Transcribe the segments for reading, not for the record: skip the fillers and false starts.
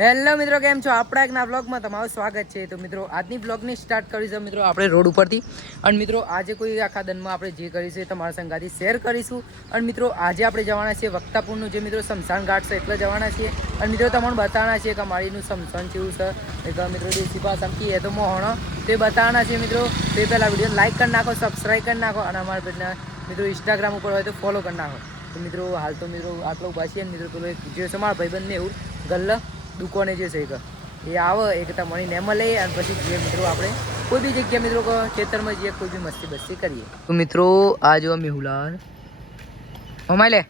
Hello મિત્રો, કેમ છો? આપણા એક ના બ્લોગમાં તમારું સ્વાગત છે. તો મિત્રો આજની બ્લોગની સ્ટાર્ટ કરીશું મિત્રો આપણે રોડ ઉપરથી. અને મિત્રો આજે કોઈ આખા દનમાં આપણે જે કરીશું તમારા સંગાથી શેર કરીશું. અને મિત્રો આજે આપણે જવાના છીએ વક્તાપુરનું જે મિત્રો શમશાન ઘાટ છે એટલે જવાના છીએ. અને મિત્રો તમને બતાવવાના છીએ કે અમારીનું શમશાન કેવું છે. એટલે મિત્રો દેશી ભાષામાં કહીએ તો મોહણો તે બતાવવાના છીએ મિત્રો. તે પહેલાં વિડીયો લાઈક કરી નાખો, સબસ્ક્રાઈબ કરી નાખો અને અમારા પેજના મિત્રો ઇન્સ્ટાગ્રામ ઉપર હોય તો ફોલો કરી નાખો. તો મિત્રો હાલ તો મિત્રો આટલો ઉભા છીએ ને મિત્રો પેલો એક જે છે મારા ભાઈબંધને એવું ગલ્લ દુકાને જે છે એ આવે એક મળીને એમાં લઈએ અને પછી જે મિત્રો આપણે કોઈ બી જગ્યા મિત્રો ખેતરમાં જઈએ, કોઈ બી મસ્તી બસ્તી કરીએ. તો મિત્રો આ જો મેહુલાલ અમાય લે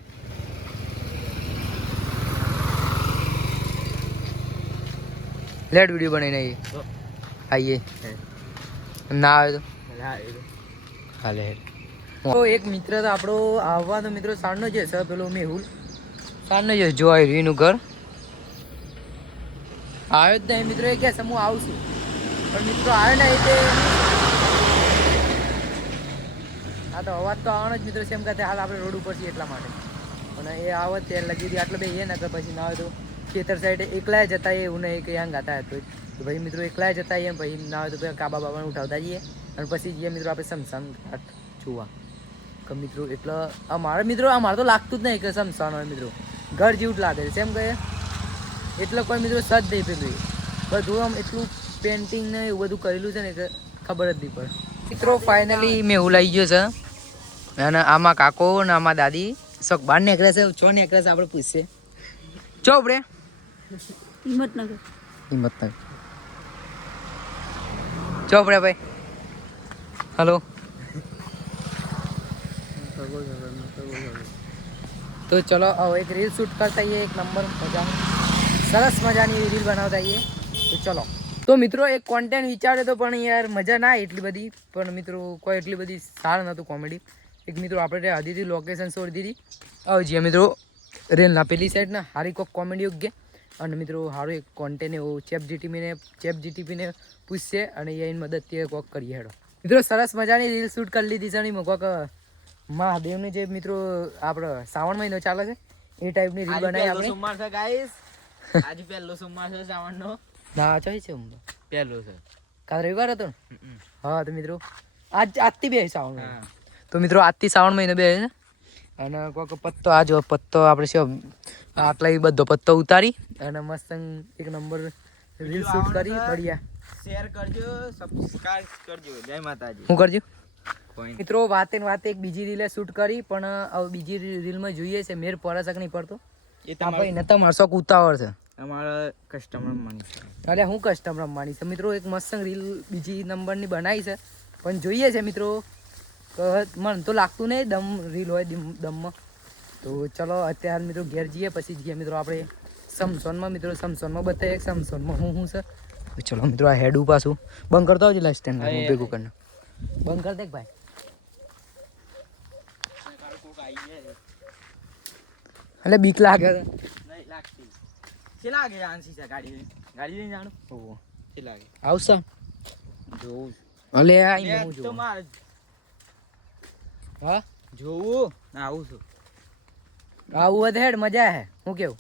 લેટ વિડીયો બનાવીને આવીએ ના આવે તો હાલે. તો એક મિત્ર તો આપણો આવવાનો મિત્રો સાંજનો જે છે પેલો મેહુલ સાંજનો જે જોવાય એનું ઘર આવ્યો જ નહીં મિત્રો. એ કહે છે હું આવું છું પણ મિત્રો આવ્યો ને તે હા તો અવાજ તો આવવાનો જ મિત્રો છે. એમ કહે હાલ આપણે રોડ ઉપર છીએ એટલા માટે. પણ એ આવે ત્યારે લગી આટલે બે એ ને પછી ના આવે તો ખેતર સાઈડે એકલા જતા એવું નહીં કે યાં ગાતા હતો તો ભાઈ મિત્રો એકલા જતા એમ પછી ના આવે તો પેલા કાબા બાબાને ઉઠાવતા જઈએ અને પછી જઈએ મિત્રો આપણે શમશાન ઘાટ જોવા કે મિત્રો. એટલે અમારે મિત્રો અમારે તો લાગતું જ નહીં કે શમશાન હોય મિત્રો, ઘર જેવું જ લાગે છે. એમ કહે એટલે કોઈ મિત્રો સજ નહીં પેલું બધું આમ એટલું પેન્ટિંગ ને એવું બધું કરેલું છે ને કે ખબર જ નહીં પડે. મિત્રો ફાઇનલી મેં એવું લાવી ગયો છે અને આમાં કાકો ને આમાં દાદી શોખ બહાર નીકળે છે. ચો નીકળે છે આપણે પૂછશે ચો આપણે હિંમતનગર ચો આપણે ભાઈ હલો. તો ચલો હવે એક રીલ શૂટ કરતા આવીએ એક નંબર મજાની સરસ મજાની રીલ બનાવતા આવીએ. તો ચલો. તો મિત્રો એક કોન્ટેન્ટ વિચાર્યો તો પણ યાર મજા ના એટલી બધી. પણ મિત્રો કોઈ એટલી બધી સારું નહોતું કોમેડી. એક મિત્રો આપણે આદિથી લોકેશન છોડી દીધી હવે જે મિત્રો રેલના પેલી સાઈડ ને સારી કોઈક કોમેડી યોગ્ય અને મિત્રો સારું એક કોન્ટેન્ટ એવું ચેપ જીટીપીને પૂછશે અને એની મદદથી કોઈક કરીએ હેડો. મિત્રો સરસ મજાની રીલ શૂટ કરી લીધી છે ને કોઈક મહાદેવની જે મિત્રો આપણે શ્રાવણ મહિનો ચાલે છે એ ટાઈપની રીલ બનાવી આપણે. સોમવાર છે ગાઈસ, આજે પહેલો સોમવાર છે શ્રાવણનો. ના ચાહી છે હું પહેલો છે, કાલ રવિવાર હતો ને. હા તો મિત્રો આજથી બે શ્રાવણ. તો મિત્રો આજથી શ્રાવણ મહિનો બે છે અને કોઈક પત્તો આ જો પત્તો આપણે શું આટલા બધો પત્તો ઉતારી અને મસ્ત એક નંબર રીલ શૂટ કરી બઢિયા. શેર કરજો, સબસ્ક્રાઇબ કરજો. જય માતાજી. હું કરજો મિત્રો વાતે એક બીજી રીલે શૂટ કરી પણ હવે બીજી રીલમાં જોઈએ છે મેર પડે છે કે નહીં પડતો એ ભાઈ ને તમારો શોખ ઉતાવળ છે. અમારા કસ્ટમર રમવાની છે. અરે હું કસ્ટમર રમવાની છે મિત્રો. એક મસ્ત રીલ બીજી નંબરની બનાવી છે પણ જોઈએ છે મિત્રો. મને તો લાગતું નહીં દમ રીલ હોય દમમાં. તો ચલો અત્યારે મિત્રો ઘેર જઈએ પછી જઈએ મિત્રો આપણે સમસોનમાં. મિત્રો સમસોનમાં બતાવીએ સમસોનમાં હું છે. ચલો મિત્રો આ હેડું પાછું બંધ કરતો આવજે લાસ્ટ ટાઈમ ભેગું કરીને બંધ કર દે ભાઈ. એટલે બીક લાગે છે નહીં લાગતી છે લાગે આંસી છે ગાડી લઈને જાણું ઓહો છે લાગે આવશે જોઉં અલે આઈ હું જોઉં માર હા જોઉં ના આવું છું આવું વધે હેડ મજા હે હું કેવું.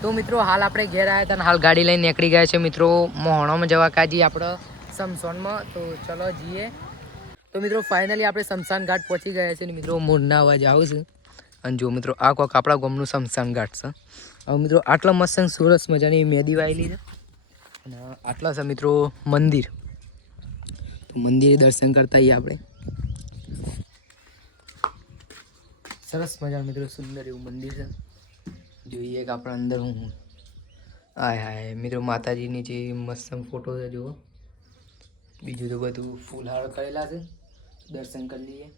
તો મિત્રો હાલ આપણે ઘેર આવ્યા હતા હાલ ગાડી લઈને નીકળી ગયા છે મિત્રો મોહણામાં જવા કાજી આપણે શમશાનમાં. તો ચલો જઈએ. તો મિત્રો ફાઇનલી આપણે શમશાન ઘાટ પહોંચી ગયા છે ને મિત્રો મોરના અવાજ આવે છે. અને જો મિત્રો આ કોક આપણા ગામનું શમશાન ઘાટ છે. હવે મિત્રો આટલા મસ્ત સરસ મજાની મેદી વાયેલી છે અને આટલા છે મિત્રો મંદિર. તો મંદિરે દર્શન કરતા આવીએ આપણે. સરસ મજાનું મિત્રો સુંદર એવું મંદિર છે. જોઈએ કે આપણા અંદર હું હાય હાય મિત્રો માતાજીની જે મસ્ત ફોટો છે જુઓ. બીજું તો બધું ફૂલહાર કરેલા છે. દર્શન કરી લઈએ.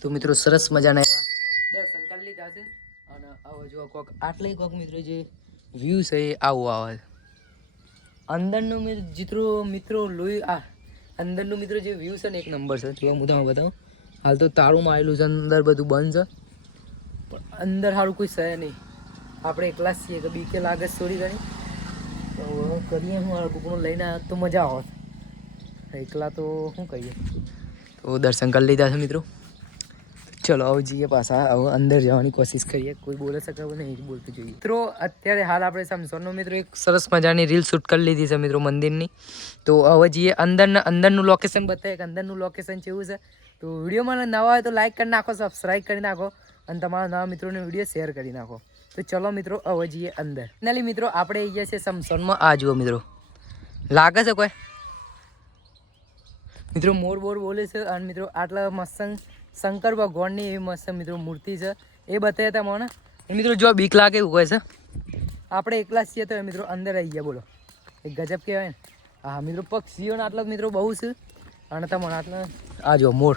તો મિત્રો સરસ મજાના એવા દર્શન કરી લીધા છે અને હવે જો કોક આટલે કોક મિત્રો જે વ્યૂ છે એ આવું આવે અંદરનું જેટલો મિત્રો લોહી આ અંદરનું મિત્રો જે વ્યૂ છે ને એક નંબર છે. જોવા હું તમને બતાવું. હાલ તો તાળું મારેલું છે અંદર બધું બંધ છે પણ અંદર સારું કોઈ છે નહીં. આપણે એકલા છીએ કે બીકે લાગે થોડી ઘણી તો કરીએ હું કુકનું લઈને આવ્યો તો મજા આવત. એકલા તો શું કહીએ. તો દર્શન કરી લીધા છે મિત્રો. ચલો હવે જઈએ પાછા, હવે અંદર જવાની કોશિશ કરીએ. કોઈ બોલે શકે નહીં, બોલતું જોઈએ. મિત્રો અત્યારે હાલ આપણે સમસોનનો મિત્રો એક સરસ મજાની રીલ શૂટ કરી લીધી છે મિત્રો મંદિરની. તો હવે જઈએ અંદરનું લોકેશન બતાવીએ કે અંદરનું લોકેશન કેવું છે. તો વિડીયોમાં નવા હોય તો લાઈક કરી નાખો, સબસ્ક્રાઈબ કરી નાખો અને તમારા નવા મિત્રોને વિડીયો શેર કરી નાખો. તો ચલો મિત્રો હવે જઈએ અંદર. ફાઇનલી મિત્રો આપણે આવી ગયા છે સમસોનમાં. આ જુઓ મિત્રો, લાગે છે કોઈ મિત્રો મોર બોર બોલે છે. અને મિત્રો આટલા મસ્ત શંકર ભગવાનની એવી મસ્ત મિત્રો મૂર્તિ છે એ બતાવ્યા હતા મને. મિત્રો જો બીક લાગે એવું કહે છે. આપણે એકલા છીએ તો મિત્રો અંદર આવી ગયા. બોલો, એક ગજબ કહેવાય ને. હા મિત્રો પક્ષીઓના આટલા મિત્રો બહુ છે. અને તમને આટલા આ જો મોર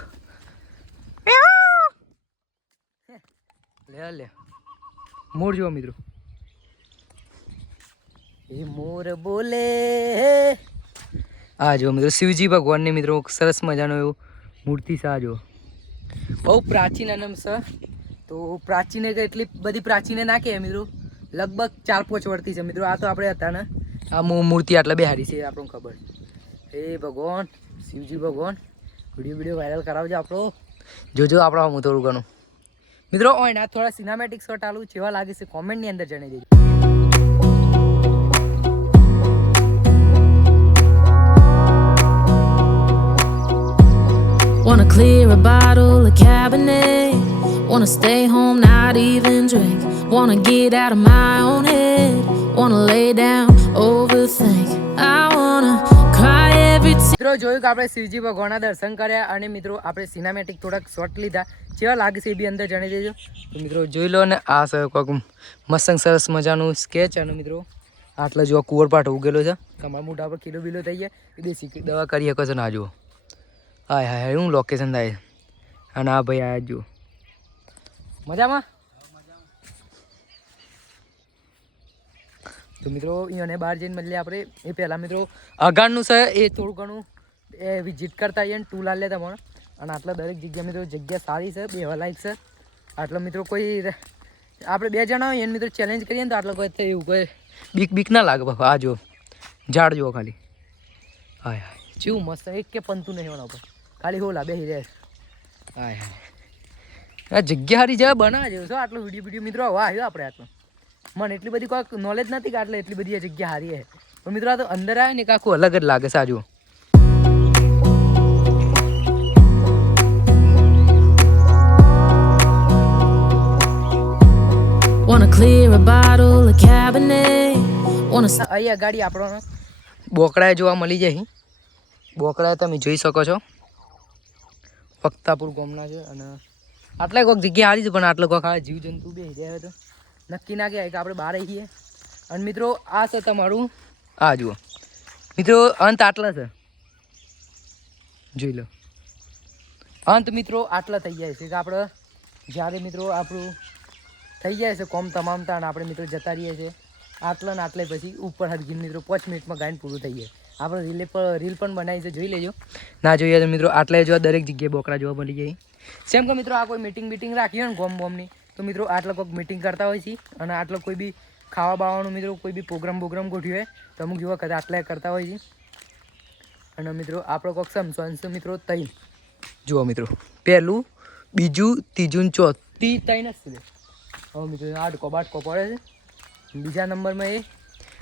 લે લે મોર જો મિત્રો, એ મોર બોલે. આ જો મિત્રો શિવજી ભગવાનની મિત્રો સરસ મજાનો એવું મૂર્તિ છે. આ જો બહુ પ્રાચીન અનમ છે. તો પ્રાચીને એટલી બધી પ્રાચીને ના કહે મિત્રો, લગભગ 4-5 વર્ષથી છે મિત્રો. આ તો આપણે હતા ને આ મૂર્તિ આટલા બેહારી છે આપણને ખબર. હે ભગવાન શિવજી ભગવાન, વિડીયો વાયરલ કરાવજો આપણો. જોજો આપણો હું થોડું ઘણું મિત્રો. ઓય થોડા સિનેમેટિક શોટ આલું જેવા લાગે છે કોમેન્ટની અંદર જણાવી દેજો. Wanna clear a bottle of Cabernet. Wanna stay home, not even drink. Wanna get out of my own head. Wanna lay down, overthink. I wanna cry every tear. મિત્રો જોયું કે આપણે શિવજી ભગવાનના દર્શન કર્યા અને મિત્રો આપણે સિનેમેટિક થોડાક શોટ લીધા. જેવા લાગે છે એ બી અંદર જણાવી દેજો. તો મિત્રો જોઈ લો ને આ છે કોઈક મસ્ત સરસ મજાનું સ્કેચ. અને મિત્રો આટલા જો કુંવરપાઠ ઉગેલો છે. તમારા મોઢા પર કિલો બિલો થઈ જાય એ દેશી દવા કરી શકો છો. ના જુઓ હાય હાય શું લોકેશન થાય. અને આ ભાઈ આયા જુઓ મજામાં. તો મિત્રો અહીંયાને બહાર જઈને મળીએ આપણે. એ પહેલાં મિત્રો અગાણનું છે એ થોડું ઘણું એ વિઝિટ કરતા આવીએ ને ટૂલ આલે તમારે. અને આટલા દરેક જગ્યા મિત્રો જગ્યા સારી છે, બેહવા લાયક છે. આટલા મિત્રો કોઈ આપણે 2 જણા હોય એને મિત્રો ચેલેન્જ કરીએ ને તો આટલો કોઈ એવું કોઈ બીક ના લાગે. બાપા આ જો ઝાડ જુઓ ખાલી. હાય હાય જેવું મસ્ત, એક કે પંતું નહીં હોના ઉપર ખાલી હોલા બેસી રહે. હાય હાય આ જગ્યા સારી જગ્યા બનાવે જેવું છે. આટલો વિડીયો મિત્રો હવા આવ્યો આપણે આટલો. મને એટલી બધી કોઈ નોલેજ નથી કે આટલે એટલી બધી જગ્યા સારી છે. પણ મિત્રો આ તો અંદર આવે ને એક આખું અલગ જ લાગે. સાજુ Wanna clear a bottle of Cabernet. Wanna અહીંયા ગાડી આપણો બોકડાએ જોવા મળી જાય. બોકડાએ તમે જોઈ શકો છો વક્તાપુર ગામના છે. અને આટલા કોઈક જગ્યા સારી છે પણ આટલો કોઈક આ જીવજંતુ બે જાય તો નક્કી ના કહેવાય કે આપણે બહાર આવીએ. અને મિત્રો આ છે તમારું, આ જુઓ મિત્રો અંત આટલા છે. જોઈ લો અંત મિત્રો આટલા થઈ જાય છે કે આપણે જ્યારે મિત્રો આપણું થઈ જાય છે કોમ તમામ તાણ આપણે મિત્રો જતા રહીએ છીએ. આટલા ને આટલે પછી ઉપર હરગીને મિત્રો 5 મિનિટમાં ગાઈને પૂરું થઈ જાય. આપણે રીલ પણ બનાવી છે, જોઈ લેજો. ના જોઈએ તો મિત્રો આટલે જો દરેક જગ્યાએ બોકડા જોવા મળી જાય. સેમ કે મિત્રો આ કોઈ મીટિંગ રાખી હોય ને ગોમ બોમની તો મિત્રો આટલા કોઈક મીટિંગ કરતા હોય છે. અને આટલો કોઈ બી ખાવા બાવાનું મિત્રો કોઈ બી પ્રોગ્રામ ગોઠવ્યું હોય તો અમુક જેવા કદાચ આટલા કરતા હોય છે. અને મિત્રો આપણો કોઈક સમસો મિત્રો 3 જુઓ મિત્રો, પહેલું બીજું ત્રીજું ચોથી 3 જ છે. હવે મિત્રો આટકો બાટકો પડે છે. બીજા નંબરમાં એ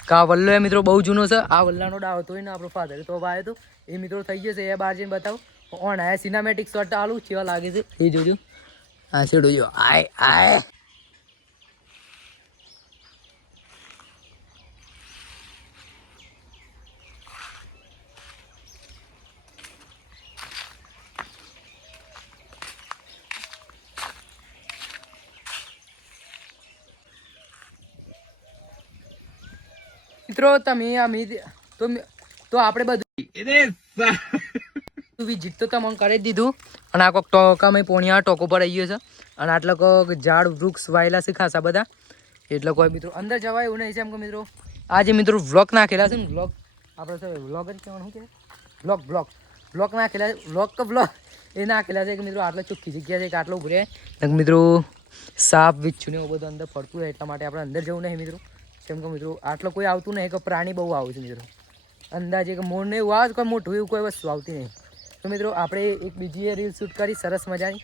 કા વલ્લો એ મિત્રો બહુ જૂનો છે. આ વલ્લાનો ડાવ હતો ને આપણો ફાધર તો આવ્યો હતો એ મિત્રો થઈ જશે. એ બહાર જઈને બતાવો. ઓન આ સિનેમેટિક શોટ આલું કેવા લાગે છે એ જોજો. આ છેડો જો આય આય મિત્રો તમે તો આપણે બધું વિઝિટ તો તમને કરી દીધું. અને આ કોઈક ટોકામાં પોણિયા ટોકો પર આવી ગયો છે. અને આટલા કોઈક ઝાડ વૃક્ષ વાયેલા છે ખાસા બધા. એટલે કોઈ મિત્રો અંદર જવાય એવું નહીં છે. એમ કે મિત્રો આજે મિત્રો વ્લોગ નાખેલા છે ને, વ્લોગ આપણે તો વ્લોગ જ કહેવાનું શું કહેવાય, વ્લોગ નાખેલા છે. વ્લોગ એ નાખેલા છે કે મિત્રો આટલા ચોખ્ખી જગ્યા છે કે આટલો ઉભરે મિત્રો સાપ વિચ્છુ ને એવું બધું અંદર ફરતું હોય. એટલા માટે આપણે અંદર જવું નહીં મિત્રો. કેમ કે મિત્રો આટલો કોઈ આવતું નહીં કે પ્રાણી બહુ આવે છે મિત્રો. અંદાજે કે મોર ને એવું આવે કોઈ મોટું એવું કોઈ વસ્તુ આવતી નહીં. તો મિત્રો આપણે એક બીજી રીલ શૂટ કરી સરસ મજાની.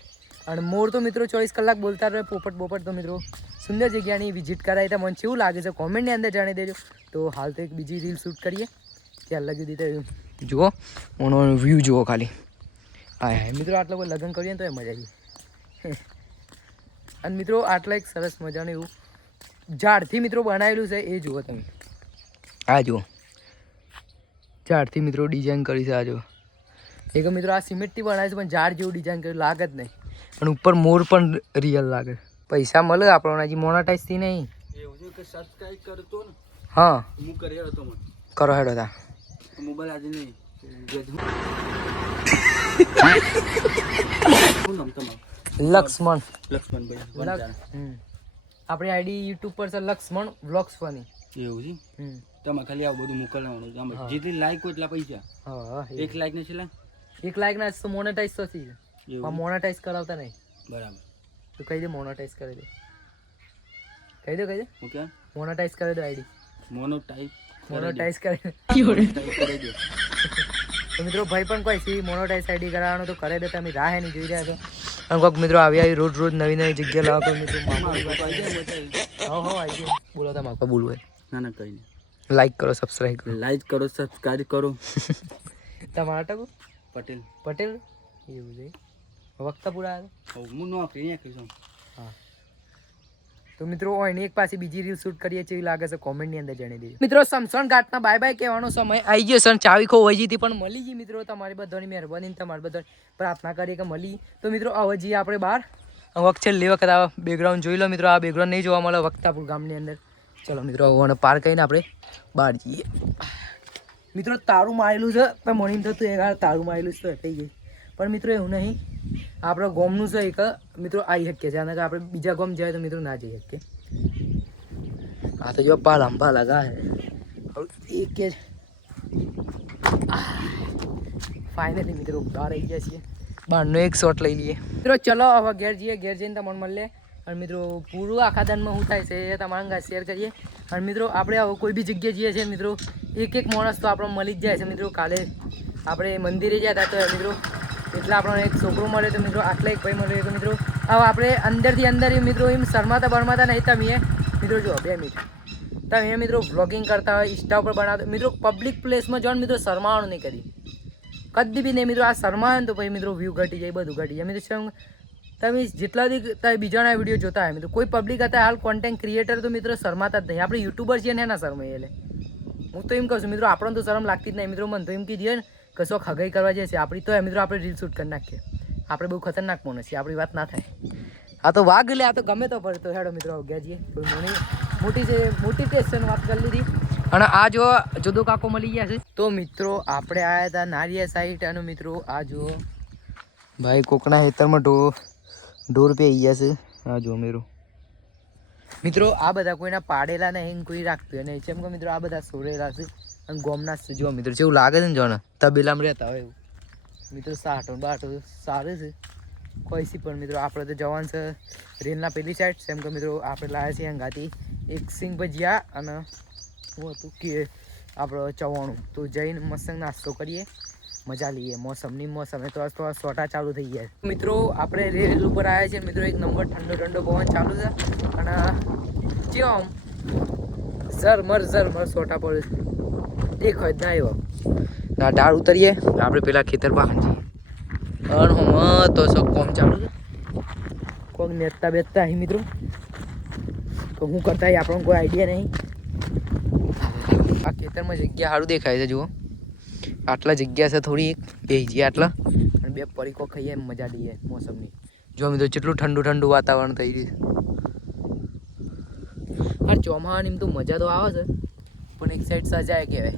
અને મોર તો મિત્રો 24 કલાક બોલતા રહે. પોપટ તો મિત્રો સુંદર જગ્યાની વિઝિટ કરાવી. તો મને કેવું લાગે છે કોમેન્ટની અંદર જાણી દેજો. તો હાલ તો એક બીજી રીલ શૂટ કરીએ. ત્યાં લગી દીધે જુઓ ઓનો વ્યૂ જુઓ ખાલી. હા મિત્રો આટલો કોઈ લગ્ન કરીએ ને તો એ મજા આવી. અને મિત્રો આટલા એક સરસ મજાનું એવું ઝાડથી મિત્રો બનાવેલું છે એ જુઓ તમે. આ જુઓ ઝાડથી મિત્રો ડિઝાઇન કરી છે. આ જુઓ એક મિત્રો આ સિમેન્ટથી બનાવે છે પણ ઝાડ જેવું ડિઝાઇન કર્યું લાગે જ નહીં. અને ઉપર મોર પણ રિયલ લાગે. પૈસા મળે આપણને હજી મોનેટાઈઝ થી નહીં. સબસ્ક્રાઇબ કરતો ને હા હું કરી હતો મને કરો હેડો તા મોબાઈલ આજે નહીં શું નામ તમારું? લક્ષ્મણ. લક્ષ્મણભાઈ આપણી આઈડી યુટ્યુબ પર છે લક્ષ્મણ વ્લોગ્સ ફની. એવું છે તમે ખાલી આવું બધું મોકલવાનું તમે જેટલી લાઈક હોય એટલા પૈસા. હા 1 લાઈક ને છેલ્લા 1 લાખ ના તો મોનેટાઈઝ તો થઈ એવું મોનેટાઈઝ કરાવતા નહીં. બરાબર તો કહી દે મોનેટાઈઝ કરી દે. કહી દે ઓકે મોનેટાઈઝ કરી દો આઈડી. મોનેટાઈઝ કરી કરી દો. તો મિત્રો ભાઈ પણ કોઈ સી મોનેટાઈઝ આઈડી કરાવવાનો તો કરે દે. તમે રાહ નહીં જોઈ રહ્યા છો. અને કોઈક મિત્રો આવી રોજ નવી નવી જગ્યા લાવો તો મિત્રો આવી જાય. બોલો તમારે કોઈ બોલવું હોય? ના ના કઈ નહીં. લાઈક કરો સબસ્ક્રાઈબ કરો. લાઈક કરો સબસ્ક્રાઇબ કરો. તમારા ટકુ પટેલ પટેલ એવું છે. વખતા પૂરા હું નોકરી નહીં કરીશું. હા તો મિત્રો એની એક પાછી બીજી રીલ શૂટ કરીએ જેવી લાગે છે કોમેન્ટની અંદર જણાવી દેજો. મિત્રો સમસણ ઘાટના બાય બાય કહેવાનો સમય આવી ગયો સર. ચાવી ખોવાઈ ગઈ હતી પણ મળી ગઈ મિત્રો. તમારી બધાની મહેરબાની તમારી બધાની પ્રાર્થના કરીએ કે મળી. તો મિત્રો હવે જઈએ આપણે બહાર. વખત છેલ્લી વખત આ બેકગ્રાઉન્ડ જોઈ લો મિત્રો. આ બેકગ્રાઉન્ડ નહીં જોવા મળે વખતાપુર ગામની અંદર. ચલો મિત્રો હવે પાર કરીને આપણે બહાર જઈએ. મિત્રો તારું મારેલું છે પણ મોર્નિંગ થતું એ તારું મારેલું છે તો હટાઈ ગઈ. પણ મિત્રો એવું નહીં આપણે ગોમનું છે એક મિત્રો આવી શકીએ છીએ. આના કે આપણે બીજા ગોમ જાય તો મિત્રો ના જઈ શકીએ. હા તો જો પા લાંબા લગા હે એક જ ફાઇનલી મિત્રો બહાર આવી ગયા છીએ. બહારનો એક શોટ લઈ લઈએ મિત્રો. ચલો હવે ઘેર જઈએ. ઘેર જઈને તમને મળીએ. અને મિત્રો પૂરું આખા દાનમાં શું થાય છે એ તમારા શેર કરીએ. અને મિત્રો આપણે હવે કોઈ બી જગ્યાએ જઈએ છીએ મિત્રો એક માણસ તો આપણને મળી જ જાય છે મિત્રો. કાલે આપણે મંદિરે ગયા હતા તો મિત્રો એટલે આપણને એક છોકરો મળે તો મિત્રો આટલા એક ભાઈ મળ્યો તો મિત્રો હવે આપણે અંદરથી અંદર મિત્રો એમ શરમાતા બરમાતા નહીં. તમે મિત્રો જો 2 મિનિટ તમે મિત્રો વ્લોગિંગ કરતા હોય ઇન્સ્ટા ઉપર બનાવતા મિત્રો પબ્લિક પ્લેસમાં જાઓ મિત્રો શરમાવાનું નહીં કરી કદી બી નહીં મિત્રો. આ શરમાવે ને તો પછી મિત્રો વ્યૂ ઘટી જાય બધું ઘટી જાય મિત્રો. તમે જેટલા બી તમે બીજાના વિડીયો જોતા હોય મિત્રો કોઈ પબ્લિક હતા હાલ કોન્ટેન્ટ ક્રિએટર તો મિત્રો શરમાતા જ નહીં. આપણે યુટ્યુબર છીએ ને એના શરમાય એટલે હું તો એમ કહું છું મિત્રો આપણને તો શરમ લાગતી જ નહીં મિત્રો. મને તો એમ કીધું ને કશો ખગાઈ કરવા જઈએ છીએ આપણી તો મિત્રો આપણે રીલ શૂટ કરી નાખીએ. આપણે બહુ ખતરનાક માણસ છીએ આપણી વાત ના થાય. આ તો વાઘ લે આ તો ગમે તો પડતો હેડો મિત્રો ગયા જઈએ. મોટી ટેસ્ટની વાત કરી લીધી. અને આ જો જુદો કાકો મળી ગયા છે તો મિત્રો આપણે આવ્યા હતા નારિયા સાઈડ. અને મિત્રો આ જો ભાઈ કોકના ખેતરમાં ઢોર પે ગયા છે. હા જો મિત્રો આ બધા કોઈના પાડેલા નહીં કોઈ રાખતું નહીં છે. એમ કે મિત્રો આ બધા સોરેલા છે અને ગોમના જ જો મિત્રો જેવું લાગે છે ને જો ને તબેલામાં રહેતા હોય એવું મિત્રો. સાઠો બાઠો સારું છે કોઈ સી પણ મિત્રો આપણે તો જવાન છે રેલના પેલી સાઈડ. એમ કે મિત્રો આપણે લાવ્યા છીએ અંગાથી એક સિંગ ભજીયા અને શું હતું કે આપણે ચવાણું. તો જઈને મસ્ત નાસ્તો કરીએ મજા લઈએ. મોસમ તો સોટા ચાલુ થઈ ગયા મિત્રો. આપણે રેલ ઉપર આવ્યા છીએ મિત્રો. એક નંબર ઠંડો પવન ચાલુ છે અને જે આમ ઝરમર સોટા પડે છે દેખાય જ ના આવ્યો ના. ઢાળ ઉતરીએ આપણે પેલા ખેતર બહાર જઈએ. અને હમ તો સબ કોમ ચાલુ છે. કોક નેતા બેસતા અહીં મિત્રો તો હું કરતા આપણને કોઈ આઈડિયા નહીં. આ ખેતરમાં જગ્યા સારું દેખાય છે જુઓ. આટલા જગ્યા છે થોડી બે જઈએ આટલા અને 2 પરીકો ખાઈએ મજા લઈએ મોસમની. જો મિત્રો કેટલું ઠંડુ વાતાવરણ થઈ રહ્યું છે. હા ચોમાસાની તો મજા તો આવે છે પણ એક સાઈડ સજાય કહેવાય.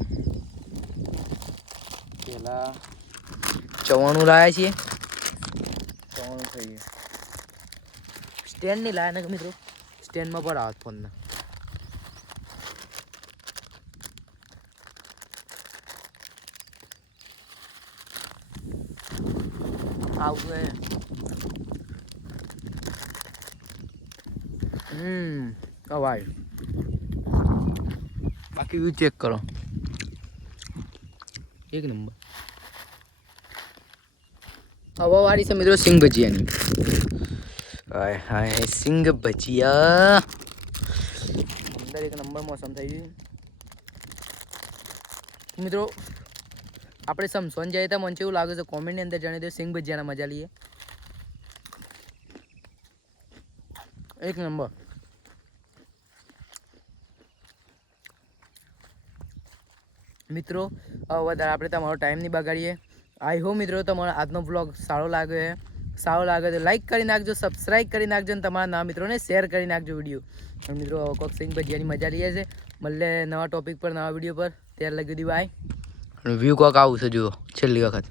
પેલા ચવાણું લાવ્યા છીએ. ચવાણું થઈ ગયું. સ્ટેન્ડ નહીં લાવ્યા ને મિત્રો. સ્ટેન્ડમાં પર આવત ફોનના આવું અવાજ બાકી વ્યૂ ચેક કરો એક નંબર. હવા વાળી છે મિત્રો સિંગ ભજીયાની. હાય હાય સિંગ ભજીયા અંદર એક નંબર મોસમ થઈ ગયું મિત્રો. આપણે સમસોન જઈએ તો મને એવું લાગે છે કોમેન્ટની અંદર જણાવી દો. સિંગ ભજીયાના મજા લઈએ એક નંબર. મિત્રો વધારે આપણે તમારો ટાઈમ નહીં બગાડીએ. આઈ હોપ મિત્રો તમારો આજનો બ્લોગ સારો લાગે તો લાઈક કરી નાખજો, સબસ્ક્રાઈબ કરી નાખજો અને તમારા નવા મિત્રોને શેર કરી નાખજો વિડીયો. અને મિત્રો કોક સિંગ ભજીયાની મજા લઈએ છે. મળે નવા ટોપિક પર, નવા વિડીયો પર. ત્યાર લગી દીધી બાય. વ્યૂ કોક આવું છે જુઓ છેલ્લી વખત.